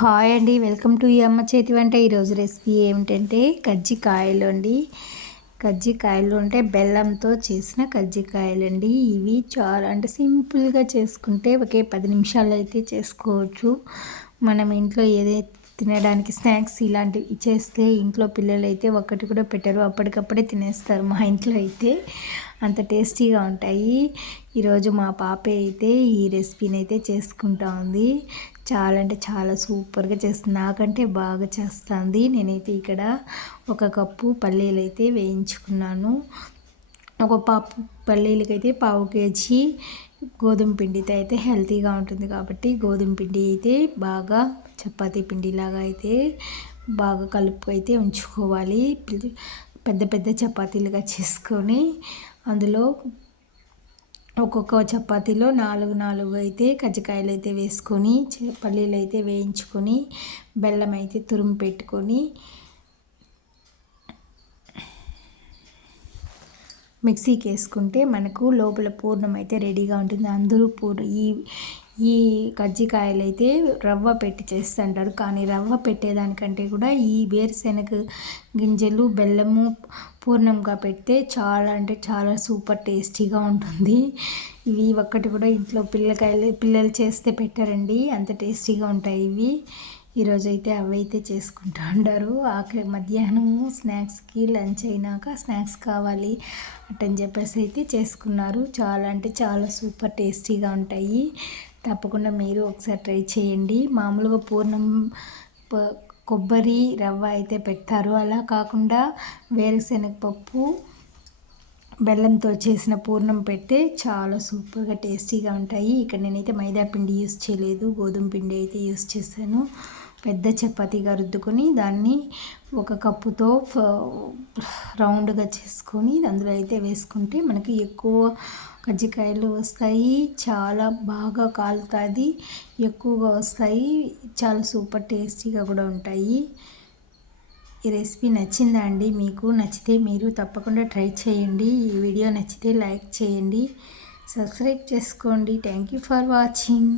Hi అండి, welcome to ఈ అమ్మ చేతి వంట. ఈరోజు రెసిపీ ఏమిటంటే కజ్జికాయలు అండి. కజ్జికాయలు అంటే బెల్లంతో చేసిన కజ్జికాయలు అండి. ఇవి చాలా అంటే సింపుల్గా చేసుకుంటే ఒకే 10 నిమిషాల్లో అయితే చేసుకోవచ్చు. మనం ఇంట్లో ఏదైతే తినడానికి స్నాక్స్ ఇలాంటివి చేస్తే ఇంట్లో పిల్లలు అయితే ఒక్కటి కూడా పెట్టరు, అప్పటికప్పుడే తినేస్తారు. మా ఇంట్లో అయితే అంత టేస్టీగా ఉంటాయి. ఈరోజు మా పాప అయితే ఈ రెసిపీని అయితే చేసుకుంటా ఉంది. చాలా అంటే చాలా సూపర్గా చేస్తుంది, నాకంటే బాగా చేస్తుంది. నేనైతే ఇక్కడ 1 కప్పు పల్లీలు అయితే వేయించుకున్నాను. ఒక పల్లీలకైతే 1/2 కేజీ గోధుమ పిండితో అయితే హెల్తీగా ఉంటుంది కాబట్టి గోధుమ పిండి అయితే బాగా చపాతీ పిండిలాగా అయితే బాగా కలుపు అయితే ఉంచుకోవాలి. పెద్ద పెద్ద చపాతీలుగా చేసుకొని అందులో ఒక్కొక్క చపాతీలో 4 అయితే కజ్జికాయలు అయితే వేసుకొని పల్లీలు అయితే వేయించుకొని బెల్లం అయితే తురుము పెట్టుకొని మిక్సీకి వేసుకుంటే మనకు లోపల పూర్ణం అయితే రెడీగా ఉంటుంది. అందరూ ఈ కజ్జికాయలు అయితే రవ్వ పెట్టి చేస్తుంటారు, కానీ రవ్వ పెట్టేదానికంటే కూడా ఈ వేరుశెనగ గింజలు బెల్లము పూర్ణంగా పెడితే చాలా అంటే చాలా సూపర్ టేస్టీగా ఉంటుంది. ఇవి ఒక్కటి కూడా ఇంట్లో పిల్లలు చేస్తే పెట్టారండి, అంత టేస్టీగా ఉంటాయి ఇవి. ఈరోజు అయితే అవి అయితే చేసుకుంటూ ఉంటారు. ఆఖరి మధ్యాహ్నము స్నాక్స్కి లంచ్ అయినాక స్నాక్స్ కావాలి అట్టని చెప్పేసి అయితే చేసుకున్నారు. చాలా అంటే చాలా సూపర్ టేస్టీగా ఉంటాయి. తప్పకుండా మీరు ఒకసారి ట్రై చేయండి. మామూలుగా పూర్ణం కొబ్బరి రవ్వ అయితే పెడతారు, అలా కాకుండా వేరుశెనగపప్పు బెల్లంతో చేసిన పూర్ణం పెడితే చాలా సూపర్గా టేస్టీగా ఉంటాయి. ఇక్కడ నేనైతే మైదా పిండి యూస్ చేయలేదు, గోధుమ పిండి అయితే యూస్ చేశాను. పెద్ద చపాతీగా రుద్దుకొని దాన్ని 1 కప్పుతో రౌండ్గా చేసుకొని అందులో అయితే వేసుకుంటే మనకి ఎక్కువ కజ్జికాయలు వస్తాయి. చాలా బాగా కాలుతుంది, ఎక్కువగా వస్తాయి, చాలా సూపర్ టేస్టీగా కూడా ఉంటాయి. ఈ రెసిపీ నచ్చిందా అండి? మీకు నచ్చితే మీరు తప్పకుండా ట్రై చేయండి. ఈ వీడియో నచ్చితే లైక్ చేయండి, సబ్స్క్రైబ్ చేసుకోండి. Thank you for watching.